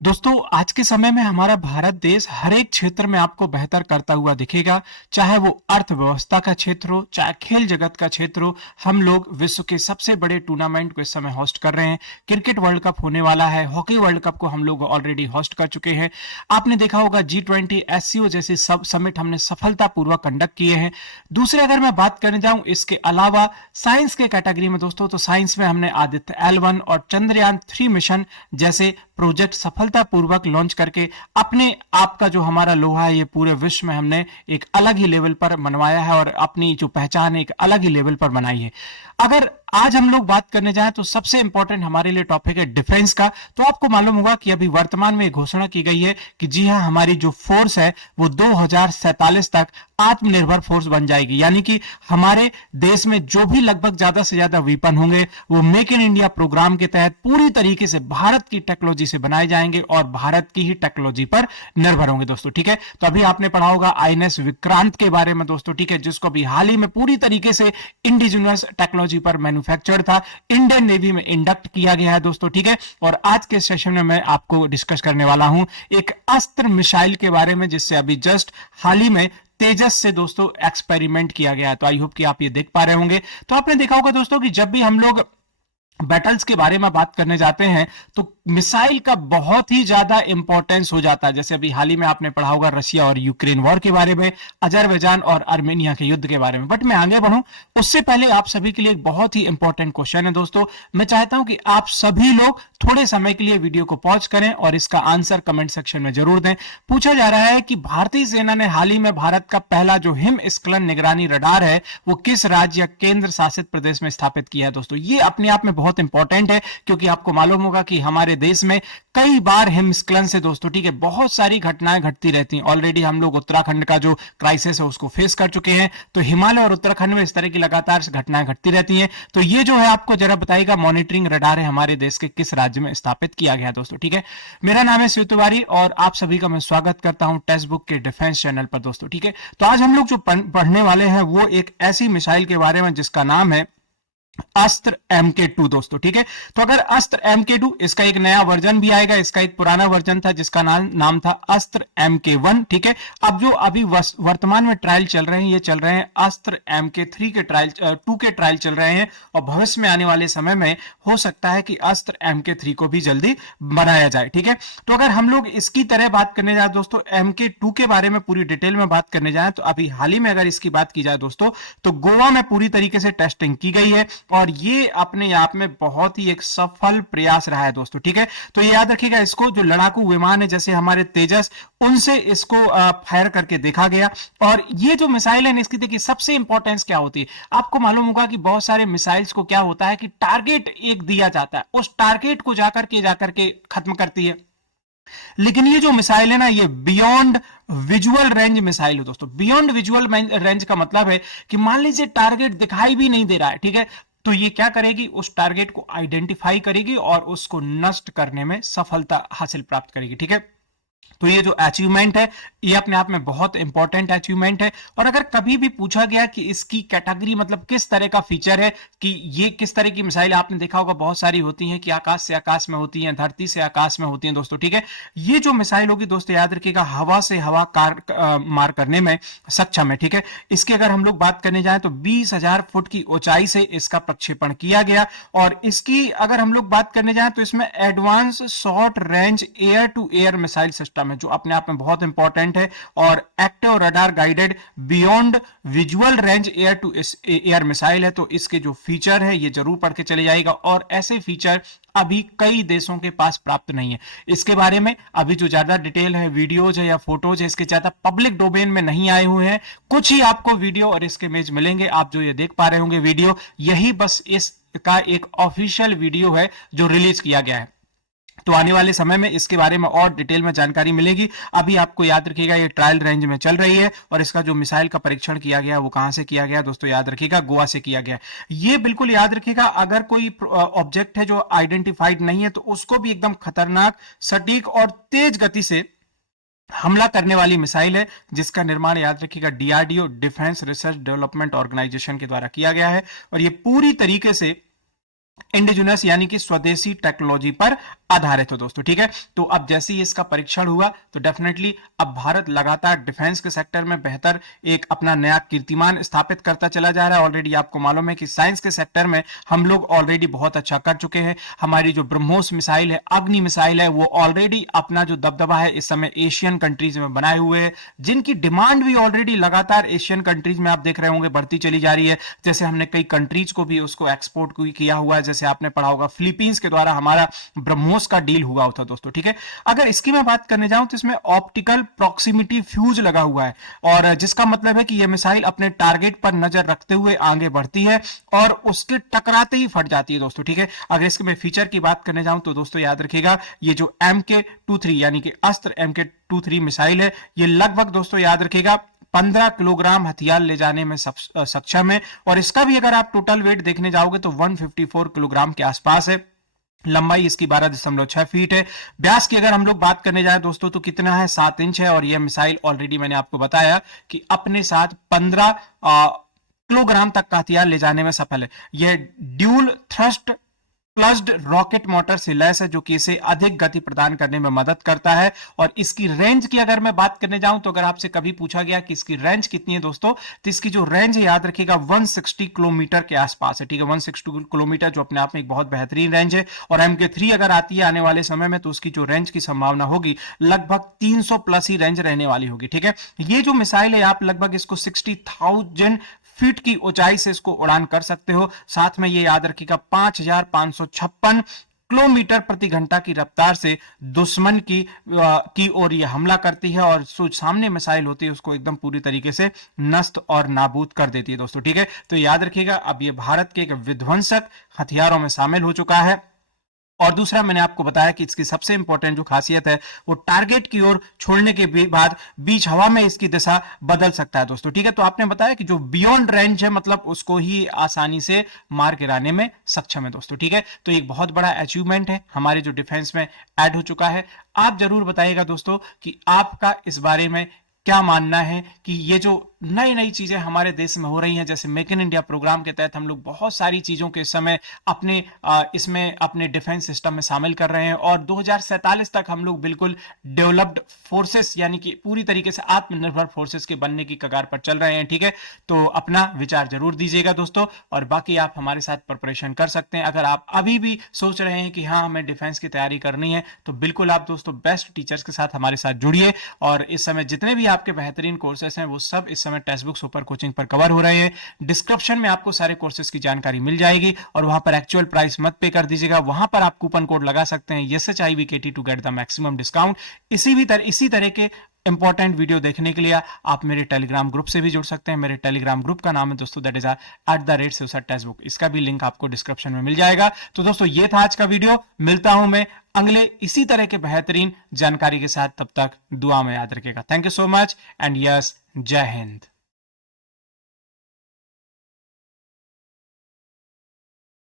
दोस्तों आज के समय में हमारा भारत देश हर एक क्षेत्र में आपको बेहतर करता हुआ दिखेगा। चाहे वो अर्थव्यवस्था का क्षेत्र हो, चाहे खेल जगत का क्षेत्र हो। हम लोग विश्व के सबसे बड़े टूर्नामेंट को इस समय होस्ट कर रहे हैं। क्रिकेट वर्ल्ड कप होने वाला है, हॉकी वर्ल्ड कप को हम लोग ऑलरेडी होस्ट कर चुके हैं। आपने देखा होगा G20 SCO जैसे सब समिट हमने सफलतापूर्वक कंडक्ट किए हैं। दूसरे अगर मैं बात करने जाऊं इसके अलावा साइंस के कैटेगरी में दोस्तों, तो साइंस में हमने आदित्य L1 और चंद्रयान 3 मिशन जैसे प्रोजेक्ट सफलतापूर्वक लॉन्च करके अपने आप का जो हमारा लोहा है ये पूरे विश्व में हमने एक अलग ही लेवल पर मनवाया है और अपनी जो पहचान है एक अलग ही लेवल पर बनाई है। अगर आज हम लोग बात करने जाएं तो सबसे इंपॉर्टेंट हमारे लिए टॉपिक है डिफेंस का। तो आपको मालूम होगा कि अभी वर्तमान में घोषणा की गई है कि जी हां, हमारी जो फोर्स है वो 2047 तक आत्मनिर्भर फोर्स बन जाएगी। यानी कि हमारे देश में जो भी लगभग ज्यादा से ज्यादा वेपन होंगे वो मेक इन इंडिया प्रोग्राम के तहत पूरी तरीके से भारत की टेक्नोलॉजी से बनाए जाएंगे और भारत की ही टेक्नोलॉजी पर निर्भर होंगे दोस्तों। ठीक है, तो अभी आपने पढ़ा होगा INS विक्रांत के बारे में दोस्तों। ठीक है, जिसको अभी हाल ही में पूरी तरीके से इंडिजिनस टेक्नोलॉजी पर मैन्युफैक्चर्ड था, इंडियन नेवी में इंडक्ट किया गया है दोस्तों। ठीक है, और आज के सेशन में मैं आपको डिस्कस करने वाला हूं एक अस्त्र मिसाइल के बारे में जिससे अभी जस्ट हाल ही में तेजस से दोस्तों एक्सपेरिमेंट किया गया है। तो आई होप कि आप ये देख पा रहे होंगे। तो आपने देखा होगा दोस्तों कि जब भी हम लोग बैटल्स के बारे में बात करने जाते हैं तो मिसाइल का बहुत ही ज्यादा इंपॉर्टेंस हो जाता है। जैसे अभी हाल ही में आपने पढ़ा होगा रशिया और यूक्रेन वॉर के बारे में, अजरबैजान और आर्मेनिया के युद्ध के बारे में। बट मैं आगे बढ़ूं उससे पहले आप सभी के लिए एक बहुत ही इंपॉर्टेंट क्वेश्चन है दोस्तों। मैं चाहता हूं कि आप सभी लोग थोड़े समय के लिए वीडियो को पॉज करें और इसका आंसर कमेंट सेक्शन में जरूर दें। पूछा जा रहा है कि भारतीय सेना ने हाल ही में भारत का पहला जो हिमस्खलन निगरानी रडार है वो किस राज्य या केंद्र शासित प्रदेश में स्थापित किया है दोस्तों। ये अपने आप में बहुत इंपॉर्टेंट है क्योंकि आपको मालूम होगा कि हमारे देश में कई बार हिमस्खलन से दोस्तों ठीक है बहुत सारी घटनाएं घटती रहती हैं। ऑलरेडी हम लोग उत्तराखंड का जो क्राइसिस है उसको फेस कर चुके हैं। तो हिमालय और उत्तराखंड में इस तरह की लगातार घटनाएं घटती रहती हैं। तो ये जो है आपको जरा बताइएगा मॉनिटरिंग रडार है हमारे देश के किस राज्य में स्थापित किया गया दोस्तों। ठीक है, मेरा नाम है शिव तिवारी और आप सभी का मैं स्वागत करता हूं टेक्स्ट बुक के डिफेंस चैनल पर दोस्तों। ठीक है, तो आज हम लोग जो पढ़ने वाले हैं वो एक ऐसी मिसाइल के बारे में जिसका नाम है अस्त्र MK2 दोस्तों। ठीक है, तो अगर अस्त्र MK2 इसका एक नया वर्जन भी आएगा, इसका एक पुराना वर्जन था जिसका नाम था अस्त्र MK1। ठीक है, अब जो अभी वर्तमान में ट्रायल चल रहे हैं ये चल रहे हैं अस्त्र MK3 के ट्रायल 2 के ट्रायल चल रहे हैं और भविष्य में आने वाले समय में हो सकता है कि अस्त्र MK3 को भी जल्दी बनाया जाए। ठीक है, तो अगर हम लोग इसकी तरह बात करने जाए दोस्तों MK2 के बारे में पूरी डिटेल में बात करने जाए तो अभी हाल ही में अगर इसकी बात की जाए दोस्तों तो गोवा में पूरी तरीके से टेस्टिंग की गई है और ये अपने आप में बहुत ही एक सफल प्रयास रहा है दोस्तों। ठीक है, तो ये याद रखिएगा इसको जो लड़ाकू विमान है जैसे हमारे तेजस उनसे इसको फायर करके देखा गया। और ये जो मिसाइल है इसकी देखिए सबसे इंपॉर्टेंस क्या होती है। आपको मालूम होगा कि बहुत सारे मिसाइल्स को क्या होता है कि टारगेट एक दिया जाता है, उस टारगेट को जाकर के खत्म करती है। लेकिन ये जो मिसाइल है ना ये बियॉन्ड विजुअल रेंज मिसाइल है दोस्तों। बियॉन्ड विजुअल रेंज का मतलब है कि मान लीजिए टारगेट दिखाई भी नहीं दे रहा है, ठीक है, तो ये क्या करेगी उस टारगेट को आइडेंटिफाई करेगी और उसको नष्ट करने में सफलता हासिल प्राप्त करेगी। ठीक है, तो ये जो अचीवमेंट है ये अपने आप में बहुत इंपॉर्टेंट अचीवमेंट है। और अगर कभी भी पूछा गया कि इसकी कैटेगरी मतलब किस तरह का फीचर है कि ये किस तरह की मिसाइल, आपने देखा होगा बहुत सारी होती हैं कि आकाश से आकाश में होती हैं, धरती से आकाश में होती हैं दोस्तों। ठीक है, ये जो मिसाइल होगी दोस्तों याद रखिएगा हवा से हवा मार करने में सक्षम है। ठीक है, इसकी अगर हम लोग बात करने जाए तो 20,000 फुट की ऊंचाई से इसका प्रक्षेपण किया गया। और इसकी अगर हम लोग बात करने जाए तो इसमें advance short range air to air missile system है जो अपने आप में बहुत इंपॉर्टेंट है। और active radar guided beyond visual range air to air missile है। तो इसके जो फीचर है ये जरूर पढ़ के चले जाएगा और ऐसे फीचर अभी कई देशों के पास प्राप्त नहीं है। इसके बारे में अभी जो ज्यादा डिटेल है वीडियोज है या फोटोज है इसके ज्यादा पब्लिक डोमेन में नहीं आए हुए हैं। कुछ ही आपको वीडियो और इसके इमेज मिलेंगे। आप जो ये देख पा रहे होंगे वीडियो यही बस इसका एक ऑफिशियल वीडियो है जो रिलीज किया गया है। तो आने वाले समय में इसके बारे में और डिटेल में जानकारी मिलेगी। अभी आपको याद रखिएगा ये ट्रायल रेंज में चल रही है और इसका जो मिसाइल का परीक्षण किया गया वो कहां से किया गया दोस्तों याद रखिएगा गोवा से किया गया। ये बिल्कुल याद रखिएगा अगर कोई ऑब्जेक्ट है जो आइडेंटिफाइड नहीं है तो उसको भी एकदम खतरनाक सटीक और तेज गति से हमला करने वाली मिसाइल है जिसका निर्माण याद रखिएगा DRDO defence research development organisation के द्वारा किया गया है। और ये पूरी तरीके से इंडिजिनस यानी कि स्वदेशी टेक्नोलॉजी पर आधारित हो दोस्तों, ठीक है। तो अब जैसे ही इसका परीक्षण हुआ तो डेफिनेटली अब भारत लगातार डिफेंस के सेक्टर में बेहतर एक अपना नया कीर्तिमान स्थापित करता चला जा रहा है। ऑलरेडी आपको मालूम है कि साइंस के सेक्टर में हम लोग ऑलरेडी बहुत अच्छा कर चुके हैं। हमारी जो ब्रह्मोस मिसाइल है, अग्नि मिसाइल है, वो ऑलरेडी अपना जो दबदबा है इस समय एशियन कंट्रीज में बनाए हुए हैं, जिनकी डिमांड भी ऑलरेडी लगातार एशियन कंट्रीज में आप देख रहे होंगे बढ़ती चली जा रही है। जैसे हमने कई कंट्रीज को भी उसको एक्सपोर्ट किया हुआ है, जैसे आपने पढ़ा होगा फिलीपींस के द्वारा हमारा ब्रह्मोस का डील हुआ था दोस्तों, ठीक है। अगर इसकी मैं बात करने जाऊं तो इसमें ऑप्टिकल प्रॉक्सिमिटी फ्यूज लगा हुआ है, और जिसका मतलब है कि यह मिसाइल अपने टारगेट पर नजर रखते हुए आगे बढ़ती है और उसके टकराते ही फट जाती है दोस्तों, ठीक है। अगर इसके मैं फीचर की बात करने जाऊं तो दोस्तों याद रखिएगा, ये जो MK23 यानी कि अस्त्र MK23 मिसाइल है, ये लगभग दोस्तों याद रखिएगा 15 किलोग्राम हथियार ले जाने में सक्षम है, और इसका भी अगर आप टोटल वेट देखने जाओगे तो 154 किलोग्राम के आसपास है। लंबाई इसकी 12.6 फीट है। व्यास की अगर हम लोग बात करने जाए दोस्तों तो कितना है, 7 इंच है। और यह मिसाइल ऑलरेडी मैंने आपको बताया कि अपने साथ 15 किलोग्राम तक का हथियार ले जाने में सफल है। यह dual thrust plussed rocket motor से लैस है, जो कि इसे अधिक गति प्रदान करने में मदद करता है। और इसकी रेंज की अगर मैं बात करने जाऊं तो अगर आपसे कभी पूछा गया कि इसकी रेंज कितनी है दोस्तों, तो इसकी जो रेंज है याद रखिएगा 160 किलोमीटर के आसपास है, ठीक है। 160 किलोमीटर जो अपने आप में एक बहुत बेहतरीन रेंज है। और MK3 अगर आती है आने वाले समय में तो उसकी जो रेंज की संभावना होगी लगभग 300 प्लस ही रेंज रहने वाली होगी, ठीक है। ये जो मिसाइल है आप लगभग इसको 60,000 फीट की ऊंचाई से इसको उड़ान कर सकते हो। साथ में ये याद रखिएगा 5,556 किलोमीटर प्रति घंटा की रफ्तार से दुश्मन की ओर ये हमला करती है, और जो सामने मिसाइल होती है उसको एकदम पूरी तरीके से नष्ट और नाबूद कर देती है दोस्तों, ठीक है। तो याद रखिएगा अब ये भारत के एक विध्वंसक हथियारों में शामिल हो चुका है। और दूसरा मैंने आपको बताया कि इसकी सबसे इंपॉर्टेंट जो खासियत है वो टारगेट की ओर छोड़ने के बाद बीच हवा में इसकी दिशा बदल सकता है दोस्तों, ठीक है। तो आपने बताया कि जो बियॉन्ड रेंज है मतलब उसको ही आसानी से मार गिराने में सक्षम है दोस्तों, ठीक है। तो एक बहुत बड़ा अचीवमेंट है हमारे जो डिफेंस में ऐड हो चुका है। आप जरूर बताइएगा दोस्तों कि आपका इस बारे में क्या मानना है कि ये जो नई नई चीजें हमारे देश में हो रही हैं, जैसे मेक इन इंडिया प्रोग्राम के तहत हम लोग बहुत सारी चीजों के इस समय अपने इसमें अपने डिफेंस सिस्टम में शामिल कर रहे हैं, और 2047 तक हम लोग बिल्कुल डेवलप्ड फोर्सेस यानी कि पूरी तरीके से आत्मनिर्भर फोर्सेस के बनने की कगार पर चल रहे हैं, ठीक है। तो अपना विचार जरूर दीजिएगा दोस्तों, और बाकी आप हमारे साथ प्रिपरेशन कर सकते हैं। अगर आप अभी भी सोच रहे हैं कि हाँ हमें डिफेंस की तैयारी करनी है तो बिल्कुल आप दोस्तों बेस्ट टीचर्स के साथ हमारे साथ जुड़िए। और इस समय जितने भी आपके बेहतरीन कोर्सेस हैं वो सब इस समय टेक्स्ट बुक सुपर कोचिंग पर कवर हो रहे हैं। डिस्क्रिप्शन में आपको सारे कोर्सेज की जानकारी मिल जाएगी, और वहां पर एक्चुअल प्राइस मत पे कर दीजिएगा, वहां पर आप कूपन कोड लगा सकते हैं SHIVKT to get the maximum discount. इसी तरह के इंपॉर्टेंट वीडियो देखने के लिए आप मेरे टेलीग्राम ग्रुप से भी जुड़ सकते हैं। मेरे टेलीग्राम ग्रुप का नाम है दोस्तों दैट इज @SIVKT। इसका भी लिंक आपको डिस्क्रिप्शन में मिल जाएगा। तो दोस्तों ये था आज का वीडियो, मिलता हूं मैं अगले इसी तरह के बेहतरीन जानकारी के साथ, तब तक दुआ में याद रखिएगा। Thank you so much and yes, जय हिंद।